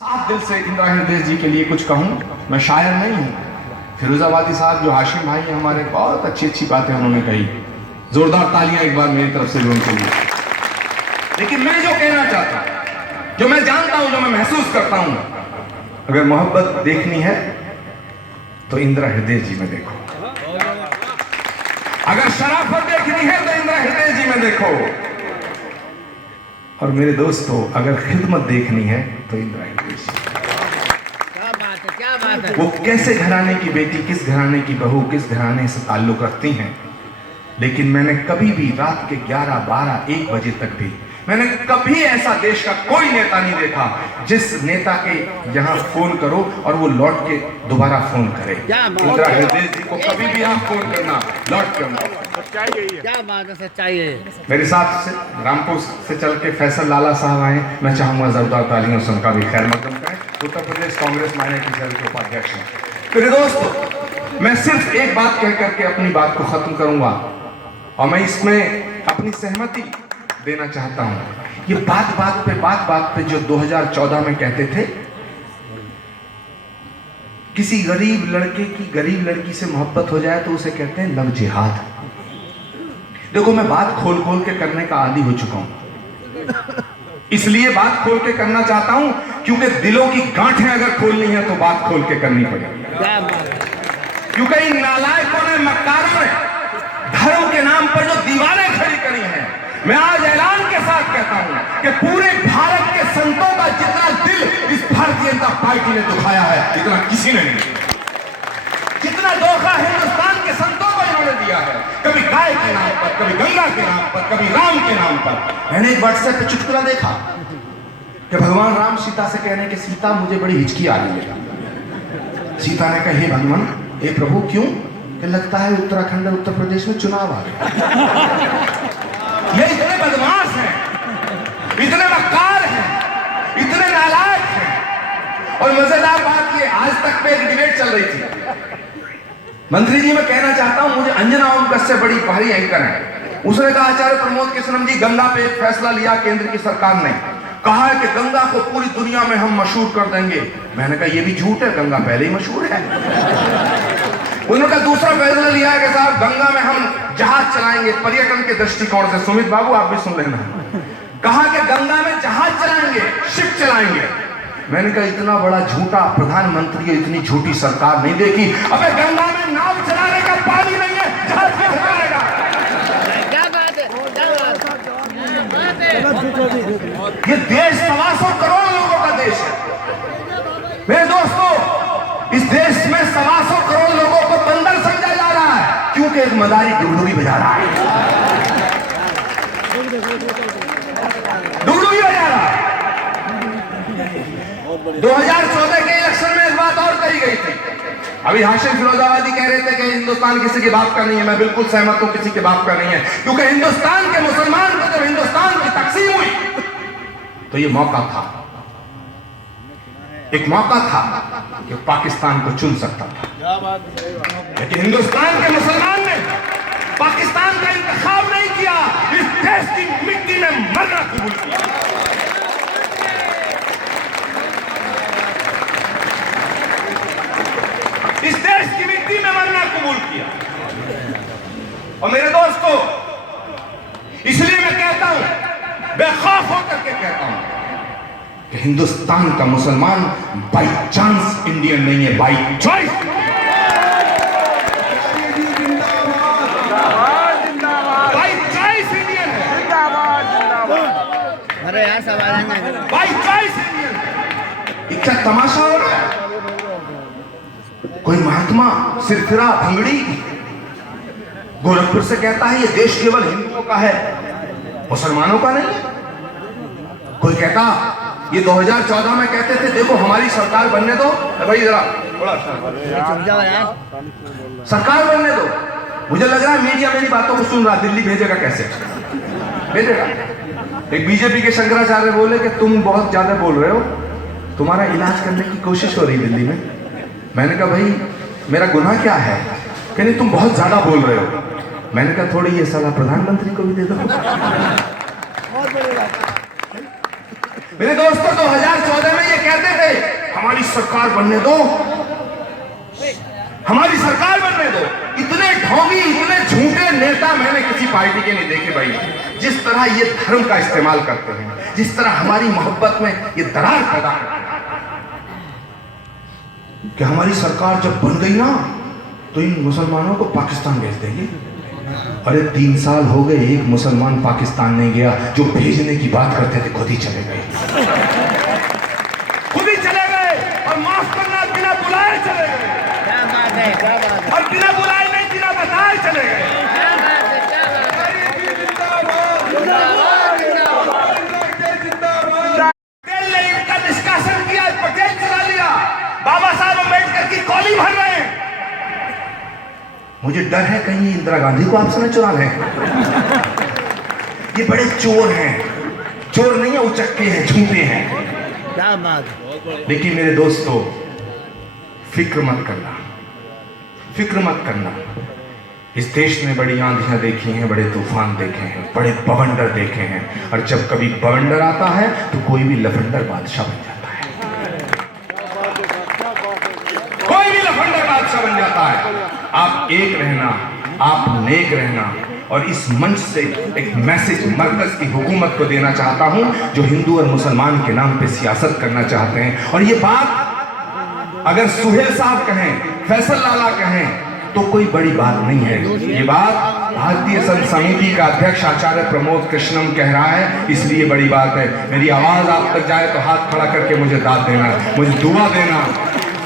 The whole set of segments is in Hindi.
साफ दिल से इंदिरा हृदय जी के लिए कुछ कहूं। मैं शायर नहीं हूं। फिरोजाबादी साहब जो हाशिम भाई हैं हमारे, बहुत अच्छी अच्छी बातें उन्होंने कही। जोरदार तालियां एक बार मेरी तरफ से भी उनके लिए। लेकिन मैं जो कहना चाहता हूं, जो मैं जानता हूं, जो मैं महसूस करता हूं, अगर मोहब्बत देखनी है तो इंदिरा हृदय जी में देखो। अगर शराफत देखनी है तो इंदिरा हृदय जी में देखो। और मेरे दोस्तों, अगर खिदमत देखनी है तो इंदिरा हृदय जी। क्या बात है। वो कैसे घराने की बेटी, किस घराने की बहू, किस घराने से ताल्लुक रखती हैं, लेकिन मैंने कभी भी रात के 11, 12, 1 बजे तक भी मैंने कभी ऐसा देश का कोई नेता नहीं देखा जिस नेता के यहाँ फोन करो और वो लौट के दोबारा फोन करे। इंदिरा हृदय जी को कभी भी आप फोन करना, लौट करना। क्या बात है, सच्चाई है। मेरे साथ से रामपुर से चल के फैसल लाला साहब आए। मैं चाहूंगा जोरदार तालियों से उनका भी खैर मकदम करें। उत्तर प्रदेश कांग्रेस माइनॉरिटी सेल के उपाध्यक्ष हैं। मेरे दोस्तों, मैं सिर्फ एक बात कह करके अपनी बात को खत्म करूंगा और मैं इसमें अपनी सहमति देना चाहता हूं। ये बात पे जो 2014 में कहते थे, किसी गरीब लड़के की गरीब लड़की से मोहब्बत हो जाए तो उसे कहते हैं लव जिहाद। देखो, मैं बात खोल खोल के करने का आदी हो चुका हूं, इसलिए बात खोल के करना चाहता हूं क्योंकि दिलों की गांठें अगर खोलनी है तो बात खोल के करनी पड़ेगी। क्योंकि इन नालायकों ने, मक्कारों ने धर्म के नाम पर जो दीवारें खड़ी करी हैं, मैं आज ऐलान के साथ कहता हूं कि पूरे भारत के संतों का जितना दिल इस भारतीय जनता पार्टी ने दुखाया है, इतना किसी ने नहीं। जितना धोखा हिंदुस्तान के संतों को इन्होंने दिया है, कभी गाय के नाम पर, कभी गंगा के नाम पर, कभी राम के नाम पर। मैंने एक व्हाट्सएप पे चुटकुला देखा कि भगवान राम सीता से कह रहे हैं कि सीता, मुझे बड़ी हिचकी आ रही है। सीता ने कहा, हे भगवान, हे प्रभु, क्यों? कि लगता है उत्तराखंड और उत्तर प्रदेश में चुनाव आ गए। ये इतने बदमाश हैं, इतने मक्कार हैं, इतने नालायक हैं। और मजेदार बात ये, आज तक पे एक डिबेट चल रही थी। मंत्री जी, मैं कहना चाहता हूं, मुझे अंजना ओम कश्यप बड़ी भारी एंकर है। उसने कहा, आचार्य प्रमोद कृष्णम जी, गंगा पे एक फैसला लिया केंद्र की सरकार ने, कहा है कि गंगा को पूरी दुनिया में हम मशहूर कर देंगे। मैंने कहा, ये भी झूठ है, गंगा पहले ही मशहूर है। उन्होंने दूसरा फैसला लिया है कि साहब, गंगा में हम जहाज चलाएंगे पर्यटन के दृष्टिकोण से। सुमित बाबू, आप भी सुन लेना। कहा कि गंगा में जहाज चलाएंगे, शिप चलाएंगे। मैंने कहा, इतना बड़ा झूठा प्रधानमंत्री, इतनी झूठी सरकार नहीं देखी। अबे गंगा में नाव चलाने का पानी नहीं है, जहाज कैसे चलाएगा? क्या बात है। ये देश 125 करोड़ लोगों का देश है। मेरे दोस्तों, इस देश में 125 करोड़ लोगों को बंदर समझा जा रहा है क्योंकि एक मदारी डुगडुगी बजा रहा है। डुगडुगी बजा रहा है। 2014 के इलेक्शन में एक बात और कही गई थी। अभी हाशिम फिरोजाबादी कह रहे थे कि हिंदुस्तान किसी के बाप का नहीं है। मैं बिल्कुल सहमत हूं, किसी के बाप का नहीं है, क्योंकि हिंदुस्तान के मुसलमान को जब हिंदुस्तान की तकसीम हुई तो ये मौका था, एक मौका था कि पाकिस्तान को चुन सकता था। लेकिन हिंदुस्तान के मुसलमान ने पाकिस्तान का इंतखाब नहीं किया, इस देश की मिट्टी में मरना कबूल किया। इस देश की मिट्टी में मरना कबूल किया। और मेरे दोस्तों, इसलिए मैं कहता हूं, बेखौफ होकर के कहता हूं कि हिंदुस्तान का मुसलमान बाई चांस इंडियन नहीं है, by choice. By choice Indian है। अरे यार, सब आ जाएंगे। By choice Indian. क्या तमाशा हो रहा है? कोई महात्मा सिरफिरा भंगड़ी गोरखपुर से कहता है ये देश केवल हिंदुओं का है, मुसलमानों का नहीं है। कोई कहता, ये 2014 में कहते थे, देखो हमारी सरकार बनने दो। भाई जरा थोड़ा सरकार बनने दो। मुझे लग रहा है मीडिया मेरी बातों को सुन रहा, दिल्ली भेजेगा कैसे? भेजेगा। एक बीजेपी के शंकराचार्य बोले कि तुम बहुत ज्यादा बोल रहे हो, तुम्हारा इलाज करने की कोशिश हो रही दिल्ली में। मैंने कहा, भाई मेरा गुनाह क्या है? कहने, तुम बहुत ज्यादा बोल रहे हो। मैंने कहा, थोड़ी ये सलाह प्रधानमंत्री को भी दे दो। मेरे दोस्तों, 2014 में ये कहते थे सरकार बनने दो, हमारी सरकार बनने दो। इतने ढोंगी, इतने झूठे नेता मैंने किसी पार्टी के नहीं देखे भाई। जिस तरह ये धर्म का इस्तेमाल करते हैं, जिस तरह हमारी मोहब्बत में ये दरार पैदा करते हैं कि हमारी सरकार जब बन गई ना तो इन मुसलमानों को पाकिस्तान भेज देंगे। अरे 3 साल हो गए, एक मुसलमान पाकिस्तान नहीं गया। जो भेजने की बात करते थे खुद ही चले गए, खुद ही चले गए। और माफ करना, बिना बुलाए चले गए। क्या बात है, क्या बात है, और बिना बुलाए नहीं, बिना बताए चले गए। क्या बात है, क्या बात है। पटेल ने इनका निष्कासन किया, पटेल चला लिया, बाबा साहब अम्बेडकर की कॉली भर रहे हैं। मुझे डर है कहीं इंदिरा गांधी को आपसे न चुरा लें। ये बड़े चोर हैं, चोर नहीं है, उचक्के हैं, झूठे हैं। क्या बात है। लेकिन मेरे दोस्तों, फिक्र मत करना, फिक्र मत करना। इस देश ने बड़ी आंधियां देखी हैं, बड़े तूफान देखे हैं, बड़े बवंडर देखे हैं। और जब कभी बवंडर आता है तो कोई भी लफंडर बादशाह बन जाता है, कोई भी लफंडर बादशाह बन जाता है। आप एक रहना, आप नेक रहना। और इस मंच से एक मैसेज मरकज की हुकूमत को देना चाहता हूं, जो हिंदू और मुसलमान के नाम पे सियासत करना चाहते हैं। और ये बात अगर सुहेल साहब कहें, फैसल लाला कहें, तो कोई बड़ी बात नहीं है। ये बात भारतीय संघ समिति का अध्यक्ष आचार्य प्रमोद कृष्णम कह रहा है, इसलिए बड़ी बात है। मेरी आवाज आप तक जाए तो हाथ खड़ा करके मुझे दाद देना, मुझे दुआ देना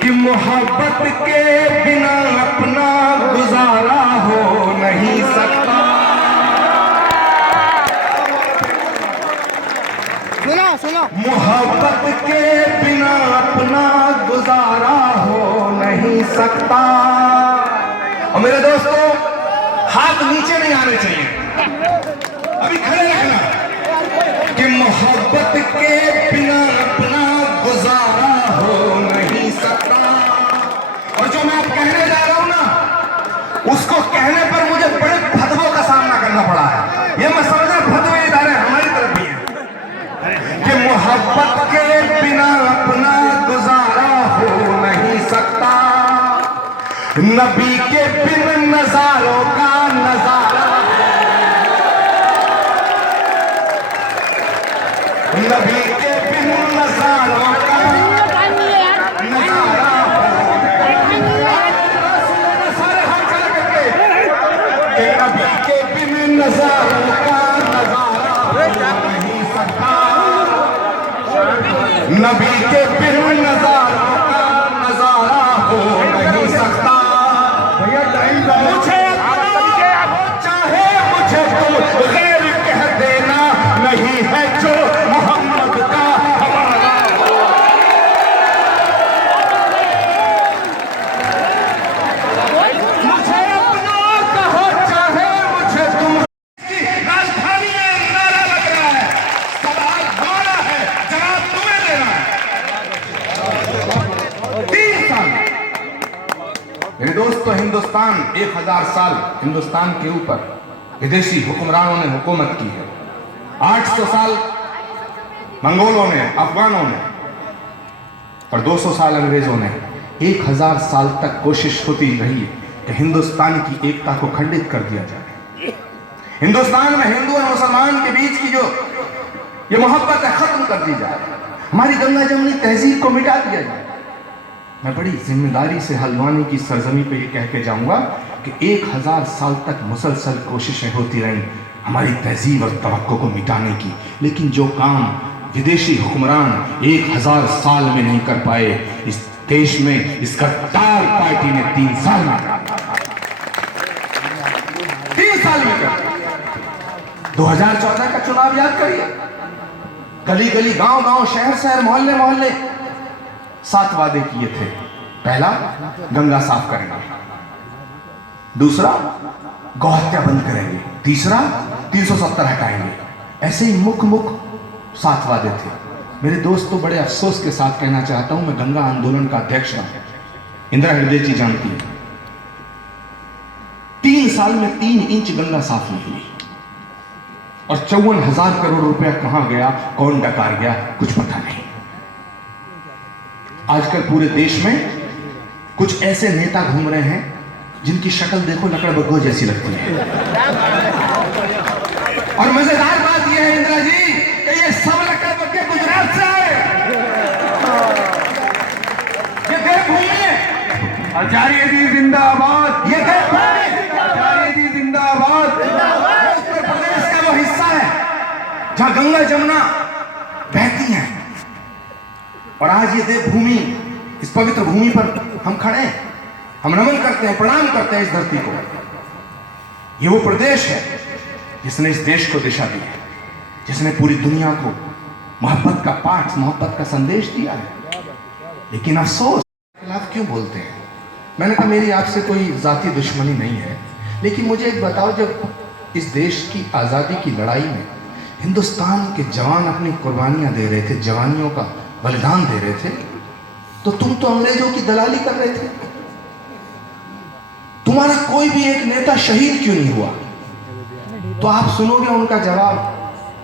कि मोहब्बत के बिना अपना गुजारा हो नहीं सकता। सुनो सुनो, मोहब्बत के बिना अपना गुजारा हो नहीं सकता। और मेरे दोस्तों, हाथ नीचे नहीं आने चाहिए, अभी खड़े रहना कि मोहब्बत के बिना अपना गुजारा हो नहीं सकता। और जो मैं अब कहने जा रहा हूं ना, उसको कहने पर मुझे बड़े फतवों का सामना करना पड़ा है। ये मैं समझ रहा, फतवे इदारे हमारी तरफ भी हैं कि मोहब्बत के बिना अपना गुजारा हो नहीं सकता। नबी के बिन नजारों का नजारा, नबी के बिन नजारों का नजारा। सारे हाथ खड़े करके कि नबी के बिन नजारों का नजारा हो नहीं सकता। नबी के बिन नजारों का नजारा हो नहीं सकता। मुझे चाहे मुझे तुम गैर कह देना, नहीं है जो मोहम्मद का हमारा। मुझे अपना कहो, चाहे मुझे तुम। राजधानी में नारा लग रहा है, सवाल हमारा है, जवाब तुम्हें देना है। 3 साल मेरे दोस्तों, हिंदुस्तान 1000 साल हिंदुस्तान के ऊपर विदेशी हुक्मरानों ने हुकूमत की है। 800 साल मंगोलों ने, अफगानों ने, और 200 साल अंग्रेजों ने। 1000 साल तक कोशिश होती रही कि हिंदुस्तान की एकता को खंडित कर दिया जाए। हिंदुस्तान में हिंदू और मुसलमान के बीच की जो ये मोहब्बत है, खत्म कर दी जाए। हमारी गंगा जमुनी तहजीब को मिटा दिया जाए। मैं बड़ी जिम्मेदारी से हल्द्वानी की सरजमी पे ये कह के जाऊंगा कि 1000 साल तक मुसलसल कोशिशें होती रहीं हमारी तहजीब और तवक्को को मिटाने की, लेकिन जो काम विदेशी हुक्मरान 1000 साल में नहीं कर पाए, इस देश में इस गद्दार पार्टी ने 3 साल में कर। 3 साल में कर। 2014 का चुनाव याद करिए, गली गली, गांव गांव, शहर शहर, मोहल्ले मोहल्ले 7 वादे किए थे। पहला, गंगा साफ करेंगे। दूसरा, गौहत्या बंद करेंगे। तीसरा, 370 हटाएंगे। ऐसे ही मुख 7 वादे थे। मेरे दोस्तों, बड़े अफसोस के साथ कहना चाहता हूं, मैं गंगा आंदोलन का अध्यक्ष था, इंदिरा हृदय जी जानती है। 3 साल में 3 इंच गंगा साफ नहीं हुई, और 54,000 करोड़ रुपया कहां गया, कौन डकार गया, कुछ पता नहीं। आजकल पूरे देश में कुछ ऐसे नेता घूम रहे हैं जिनकी शक्ल देखो लकड़बग्घों जैसी लगती है। और मजेदार बात यह है इंदिरा जी कि ये सब लकड़बग्घे गुजरात से आए। ये देवभूमि आचार्य जी जिंदाबाद, ये देवभूमि आचार्य जी जिंदाबाद। उत्तर प्रदेश का वो हिस्सा है जहां गंगा जमुना बहती हैं और आज ये देवभूमि, इस पवित्र भूमि पर हम खड़े हैं, हम नमन करते हैं, प्रणाम करते हैं इस धरती को। ये वो प्रदेश है जिसने इस देश को दिशा दी है, जिसने पूरी दुनिया को मोहब्बत का पाठ, मोहब्बत का संदेश दिया है। लेकिन अफसोस खिलाफ क्यों बोलते हैं? मैंने कहा मेरी आपसे कोई जाती दुश्मनी नहीं है, लेकिन मुझे एक बताओ, जब इस देश की आज़ादी की लड़ाई में हिंदुस्तान के जवान अपनी कुर्बानियां दे रहे थे, जवानियों का बलिदान दे रहे थे, तो तुम तो अंग्रेजों की दलाली कर रहे थे। तुम्हारा कोई भी एक नेता शहीद क्यों नहीं हुआ? तो आप सुनोगे उनका जवाब,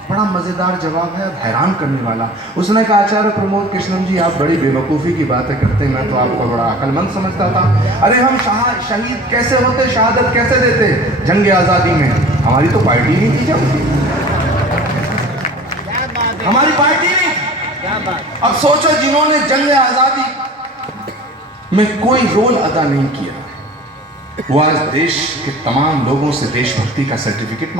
बड़ा मजेदार जवाब है, हैरान करने वाला। उसने कहा आचार्य प्रमोद कृष्णम जी, आप बड़ी बेवकूफ़ी की बातें करते हैं, मैं तो आपको बड़ा अक्लमंद समझता था। अरे हम शहीद कैसे होते, शहादत कैसे देते जंग आज़ादी में? हमारी तो पार्टी नहीं थी, जब हमारी पार्टी नहीं। अब सोचो जिन्होंने जंग आज़ादी में कोई रोल अदा नहीं किया, वो आज देश के तमाम लोगों से देशभक्ति का सर्टिफिकेट